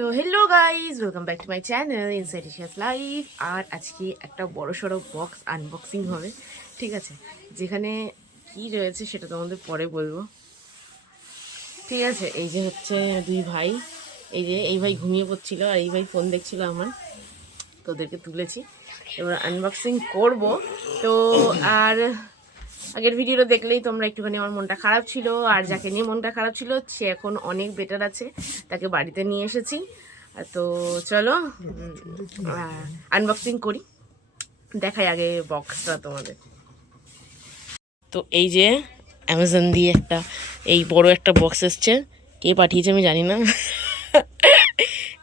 তো hello guys, welcome back to my channel inside Asia's life. আর আজকে একটা বড় সড়ো বক্স আনবক্সিং হবে, ঠিক আছে? যেখানে কি রয়েছে সেটা তোমাদের পরে বলবো, ঠিক আছে? এই যে হচ্ছে দুই ভাই, এই ভাই ঘুমিয়ে পড়ছিল আর এই ভাই ফোন দেখছিল আমার, তোদেরকে তুলেছি। এবার আনবক্সিং করব। তো আর আগের ভিডিওটা দেখলেই তোমরা একটুখানি আমার মনটা খারাপ ছিল, আর যাকে নিয়ে মনটা খারাপ ছিল সে এখন অনেক বেটার আছে, তাকে বাড়িতে নিয়ে এসেছি। তো চলো আনবক্সিং করি, দেখাই আগে বক্সটা তোমাদের। তো এই যে অ্যামাজন দিয়ে এই বড় একটা বক্স এসছে, কে পাঠিয়েছে আমি জানি না।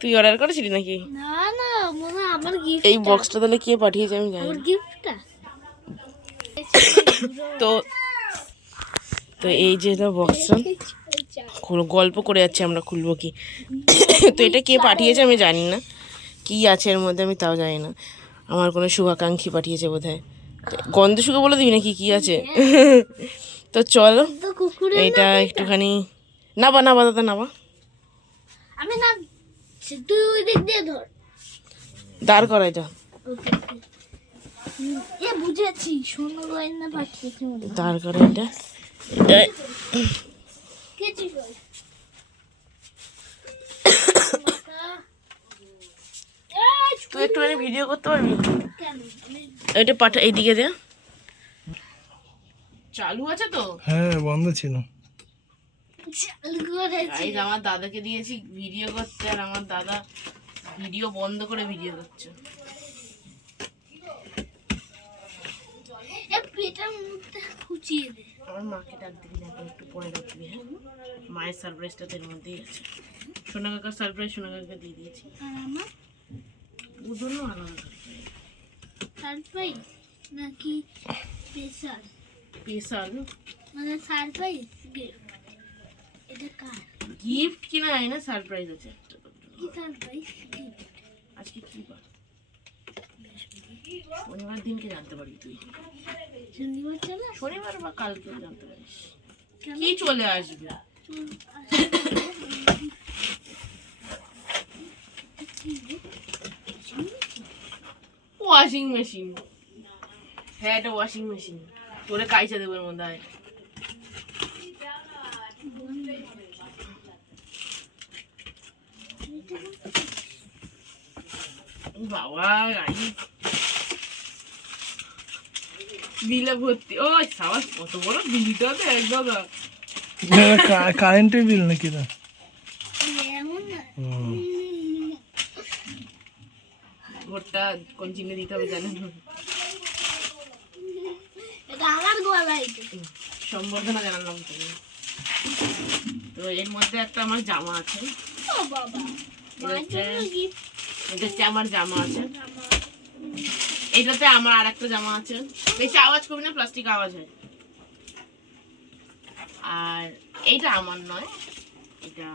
তুই অর্ডার করেছিলি নাকি? না না, মনে আমার গিফট। এই বক্সটা তাহলে কে পাঠিয়েছে আমি জানি না। গিফটটা তো তো এই যে বক্সটা গল্প করে যাচ্ছে, আমরা খুলবো কি। তো এটা কে পাঠিয়েছে আমি জানি না, কি আছে এর মধ্যে আমি তাও জানি না। আমার কোনো শুভাকাঙ্ক্ষী পাঠিয়েছে বোধ হয়। গন্ধ শুকে বলে দিবি নাকি কি আছে। তো চলো এইটা একটুখানি নাবা দাদা নাবা। আমি না, তুই ওই দিক দিয়ে ধর, দাঁড় করা এটা। এ বুঝেছি, সোনা গয়না পাঠিয়েছে মনে হয়। দাঁড় করা এটা। কে ছিল? তুই একটুখানি ভিডিও করতে পারবি? কেন? এটা পাঠা এইদিকে দে। চালু আছে তো? হ্যাঁ, বন্ধ ছিল। চালু করেছি। আমার দাদাকে দিয়েছি ভিডিও করতে, আর আমার দাদা ভিডিও বন্ধ করে ভিডিও করছে। পেটার মুখটা খুঁচিয়ে দে। আমার মাকে ডাক দিবি না, একটু পরে ডাক দিবি। হ্যাঁ, মায়ের সারপ্রাইজটা এর মধ্যেই আছে। সোনা কাকার সারপ্রাইজ সোনা কাকাকে দিয়ে দিয়েছি। আর আমার দুজনও আলাদা সারপ্রাইজ নাকি স্পেশাল? স্পেশাল মানে সারপ্রাইজ গিফট। এটা কার গিফট কিনা হয় না, সারপ্রাইজ আছে একটা। কি সারপ্রাইজ গিফট? আজকে কি বার? শনিবার দিনকে জানতে পারবি তুই। শনিবার চলে শনিবার বা কালকে জানতে পারিস। কেন? কি চলে আসবে? Washing machine. হ্যাঁ, এটা ওয়াশিং মেশিন। তোরে কাইচা দেবো এর মধ্যে। হয় বাবা, গাড়ি বিলে ভর্তি। ও সাবাস, কত বড় বিলটা তো একদম। কারেন্টের বিল নাকি? না, এমন না। ভোটটা কোন চিহ্নে দিতে হবে জানেন? এটা আমার গলায়। সম্বর্ধনা জানালাম তুমি। তো এর মধ্যে একটা আমার জামা আছে। ও বাবা, এটাতে আমার জামা আছে। এটাতে আমার আর একটা জামা আছে। বেশি আওয়াজ করবি না, প্লাস্টিক আওয়াজ হয়। আর এইটা আমার নয়, এটা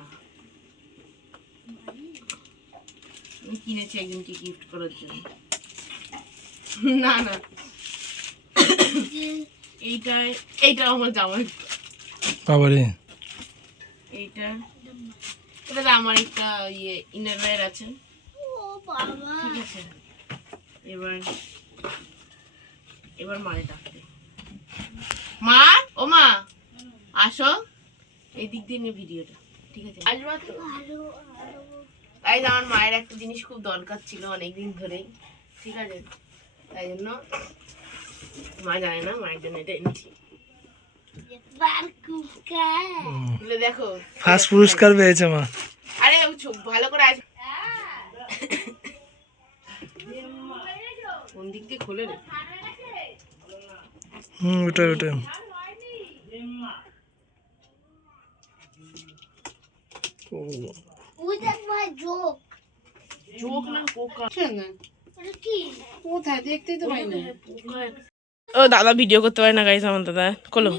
আমি কিনেছি একজনকে গিফট করার জন্য। না না, এইটা আমার জামা। বাবারে, এটাতে আমার একটা ইনার ওয়্যার আছে। ও বাবা, ঠিক আছে। এবার মারে ডাকতে। মা, ও মা, আসো এই দিক দিয়ে নিয়ে ভিডিওটা, ঠিক আছে? আসবা তো? তাই আমার মায়ের একটা জিনিস খুব দরকার ছিল অনেকদিন ধরেই, ঠিক আছে? তাই জন্য মা জানে না, মায়ের জন্য এটা এনেছি। দেখো, ফার্স্ট পুরস্কার পেয়েছে মা। আরে ভালো করে আস। কোন দিক দিয়ে খোলে রে? ওটা ওই দেখ ভাই, জোক চোখ না পোকা না। এটা কি? কোথায় দেখতেই তো পাই না। ও দাদা ভিডিও করতে পারে না গাইস, আমার দাদা খোলো।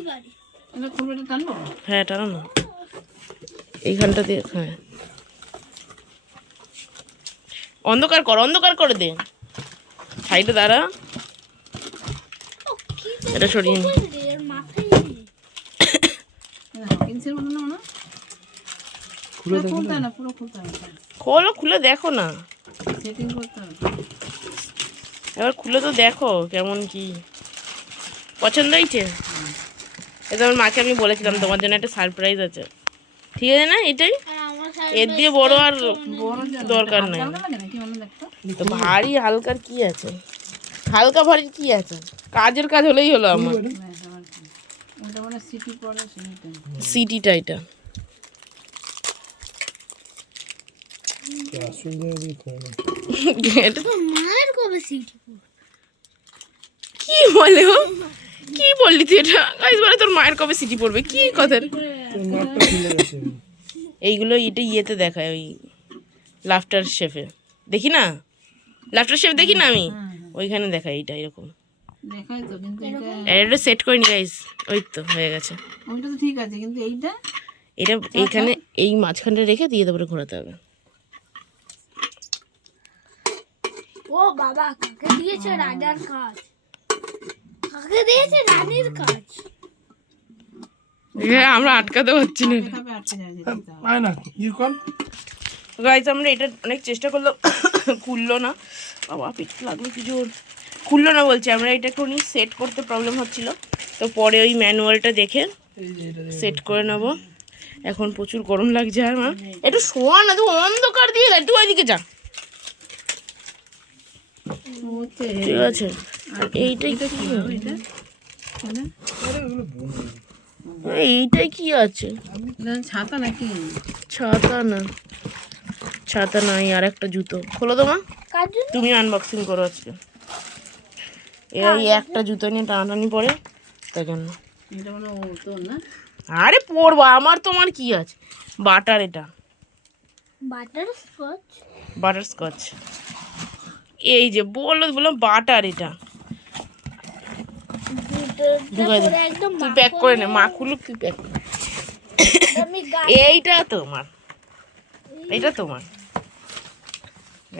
হ্যাঁ, টানো না এইখানটা দিয়ে। হ্যাঁ, অন্ধকার করে দে। সাইডে দাঁড়া, এটা সরিয়ে নি। খুলে দেখো খুলতে হয় না, পুরো খুলতে হবে, খোলো, খুলে দেখো না, সেটিং করতে হবে। এবার খুলে তো দেখো কেমন কি পছন্দ হয়েছে। এটা আমার মাকে আমি বলেছিলাম তোমার জন্য একটা সারপ্রাইজ আছে, ঠিক আছে না? এটাই আর আমার এর দিয়ে বড় আর বড় যেন দরকার হালকা নাই। হালকা লাগে না, কি মনে দেখতো? তো ভারী হালকার কি আছে, হালকা ভারী কি আছে, কাজের কাজ হলেই হলো আমার। ব্যাস, আমার কি। ওটা মানে সিটি পড়ে সেইটা। সিটিটা এটা অসুবিধা নেই, খুলে নাও। এটা তো মায়ের কবে সিটি কি বলে ও? কি বললি তুই এটা? গাইস বলে তোর মায়ের কবে সিটি পড়বে, কি কথা? তোর নাটটা খুলে গেছে। এইগুলো এটা ইয়েতে দেখায়, ওই লাফটার শেফে দেখি না, লাফটার শেফ দেখি না আমি, ওইখানে দেখায় এইটা এরকম। দেখাই তো, কিন্তু এটা এটা সেট করিনি গাইস, ওই তো হয়ে গেছে। ওইটা তো ঠিক আছে, কিন্তু এইটা এটা এইখানে এই মাঝখানটা রেখে দিয়ে তারপরে ঘোরাতে হবে। ও বাবা, কাকে দিয়েছে রাজার কাজ, কাকে দিয়েছে রানীর কাজ। হ্যাঁ, আমরা আটকাতে পারছি না। খাবে আটকে যাবে, যেতে দিতে হবে। আয় না, ই কর। গাইস আমরা এটা অনেক চেষ্টা করলো, খুললো না। বাবা পেট লাগলো কি জোর, খুললো না বলছি। আমরা এটা একটু সেট করতে প্রবলেম হচ্ছিল, তো পরে ওই ম্যানুয়ালটা দেখে এই যে এটা সেট করে নেবো। এখন প্রচুর গরম লাগছে আমার, একটু শোয়া না, তুই অন্ধকার দিয়ে গেল, তুই ওইদিকে যা, ওতে ঠিক আছে? আর এইটাই কি, এইটাই কি আছে? এটা ছাতা নাকি? ছাতা না, ছাতা নাই, আর একটা জুতো। খোলো তোমা, কার জন্য? তুমি আনবক্সিং করো আজকে। এই একটা জুতো নিয়ে টানাটানি পরে, তাই জন্য। এটা মানে ও তোর না? আরে পড়বা, আমার তোমার কি আছে? বাটার, এটা বাটার স্কচ। Butter Scotch. এই যে বললাম বাটার, এটা ঢুকাই দে। একদম তুই প্যাক করে নে, মা খুলুক, তুই প্যাক করে নে। আমি এইটা তোমার, এইটা তোমার।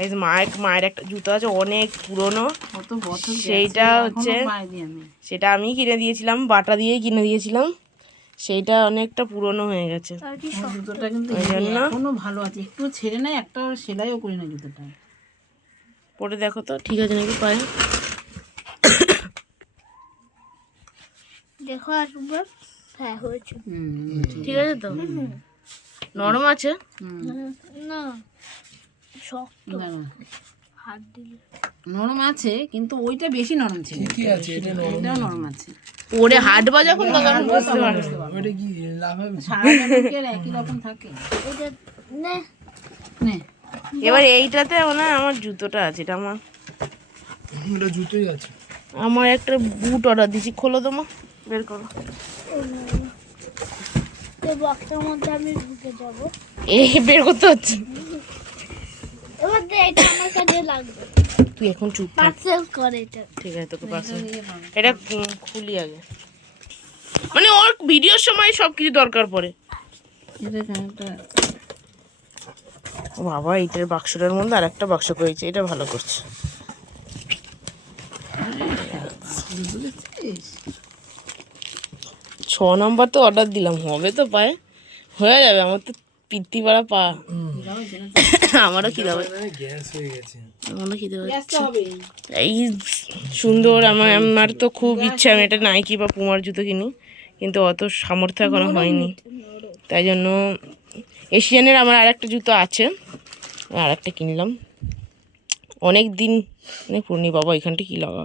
এই যে মায়ের একটা জুতো আছে অনেক পুরনো, কত বছর গেছে, সেইটা এখনো হচ্ছে, পাইনি আমি। সেটা আমি কিনে দিয়েছিলাম, বাটা দিয়েই কিনে দিয়েছিলাম। সেইটা অনেকটা পুরনো হয়ে গেছে, ওর জুতোটা কিন্তু ওই জন্য এখনো ভালো আছে, একটু ছেড়ে নাই, একটা সেলাইও করি না জুতোটা। পরে দেখো তো ঠিক আছে নাকি পায়ে। দেখো একবার, হ্যাঁ হয়েছে। ঠিক আছে তো, নরম আছে। না শক্ত, দাঁড়াও। হাত দিলে নরম আছে, কিন্তু ওইটা বেশি নরম ছিল, কি আছে এটা? এটাও নরম আছে। ওরে হাঁটবা যখন তখন বুঝতে পারবে। ওটা কি লাভ হবে? সারা জীবন কি আর একই রকম থাকে? এটা নে, নে, এবার এইটাতে মানে আমার জুতোটা আছে, এটা আমার, এটা জুতোই আছে। আমার একটা বুট অর্ডার দিছি। খোলো তোমা, বের করো। এই বক্সের মধ্যে আমি ঢুকে যাব। বের করতে হচ্ছে। এবার দে, এটা আমার কাছে লাগবে। তুই এখন চুপ থাক, পার্সেল করে এটা। ঠিক আছে? তোকে পাশে ইয়ে পাবো। এটা খুলি আগে, মানে ওর ভিডিওর সময় সব কিছু দরকার পড়ে। এটা একটা ও বাবা, এইটার বাক্সটার মধ্যে আর একটা বাক্স করেছে, এটা ভালো করছে। বুঝেছিস? 6 নম্বর তো অর্ডার দিলাম, হবে তো পায়ে, হয়ে যাবে। আমার তো পিত্তি পাড়া পা, আমারও খিদে পাচ্ছে, গ্যাস হয়ে গেছে। আমারও খিদে পাচ্ছে। ব্যস্ত হবে। এই সুন্দর, আমার তো খুব ইচ্ছা আমি একটা নাইকি বা পুমার জুতো কিনি, কিন্তু অত সামর্থ্য এখনো হয়নি। তাই জন্য এশিয়ানের আমার আর একটা জুতো আছে, আর একটা কিনলাম। অনেক দিন অনেক পুরনি। বাবা এখানটা কি লাগা,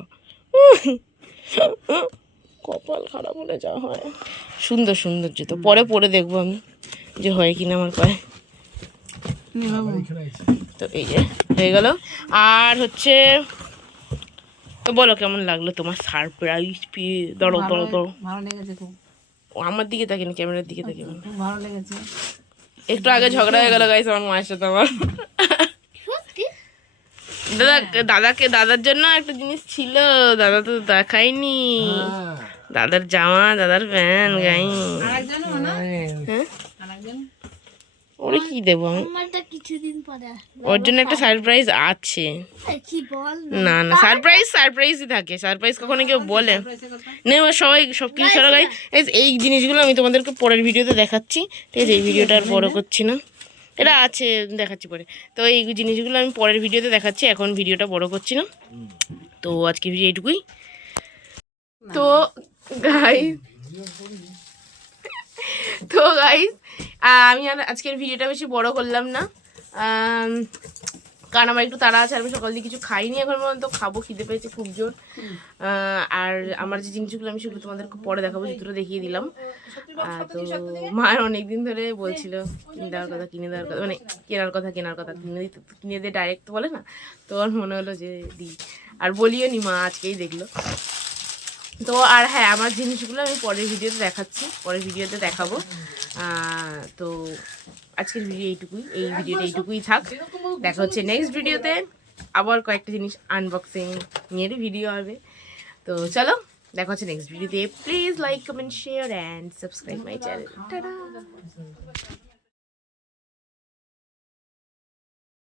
কপাল খারাপ হলে যা হয়। সুন্দর সুন্দর জুতো, পরে পরে দেখবো আমি যে হয় কিনা আমার পায়ে। নে বাবু। এখানে আছে। তো এই যে হয়ে গেল। আর হচ্ছে, তো বলো কেমন লাগলো তোমার সারপ্রাইজ পেয়ে? দরো দরো দরো, ভালো লেগেছে খুব, ও আমার দিকে তাকিয়ে, ক্যামেরার দিকে তাকিয়ে। খুব ভালো লেগেছে। একটু আগে ঝগড়া হয়ে গেল গাইস আমার মায়ের সাথে আমার। সত্যি? দাদার জন্য একটা জিনিস ছিল, দাদা তো দেখায়নি। হ্যাঁ। দাদার জামা, দাদার প্যান্ট, গাই। আরেকজন না? হ্যাঁ, আরেকজন? ওরে কি দেবো আমি? আমারটা কিছুদিন পরে আসবে। ওর জন্য একটা সারপ্রাইজ আছে। এই কি বল না না, সারপ্রাইজই থাকে। সারপ্রাইজ কখনো কেউ বলে না, এবার সবাই সব কিছু ছাড়া গাই। এই জিনিসগুলো আমি তোমাদেরকে পরের ভিডিওতে দেখাচ্ছি, ঠিক আছে? এই ভিডিওটা আর বড় করছি না। এটা আছে, দেখাচ্ছি পরে। তো এই জিনিসগুলো আমি পরের ভিডিওতে দেখাচ্ছি, এখন ভিডিওটা বড় করছি না। তো আজকে ভিডিও এইটুকুই। তো গাইস আমি আর আজকের ভিডিওটা বেশি বড় করলাম না, কারণ আমার একটু তাড়া আছে। আমি সকাল দিয়ে কিছু খাইনি এখন পর্যন্ত, খাবো, খিদে পেয়েছে খুব জোর। আর আমার যে জিনিসগুলো আমি সেগুলো তোমাদেরকে পরে দেখাবো, জুতোটা দেখিয়ে দিলাম। তো মায়ের অনেকদিন ধরে বলছিল কিনে দেওয়ার কথা, মানে কেনার কথা কিনে দিয়ে ডাইরেক্ট বলে না, তো আমার মনে হলো যে দিই, আর বলিও নি, মা আজকেই দেখলো। তো আর হ্যাঁ, আমার জিনিসগুলো আমি পরের ভিডিওতে দেখাচ্ছি, পরের ভিডিওতে দেখাবো। তো আজকের ভিডিওটা এইটুকুই থাক। দেখা হচ্ছে নেক্সট ভিডিওতে, আবার কয়েকটা জিনিস আনবক্সিং নিয়ে ভিডিও হবে। তো চলো, দেখা হচ্ছে নেক্সট ভিডিওতে। Please like, comment, share and subscribe my channel. Tata.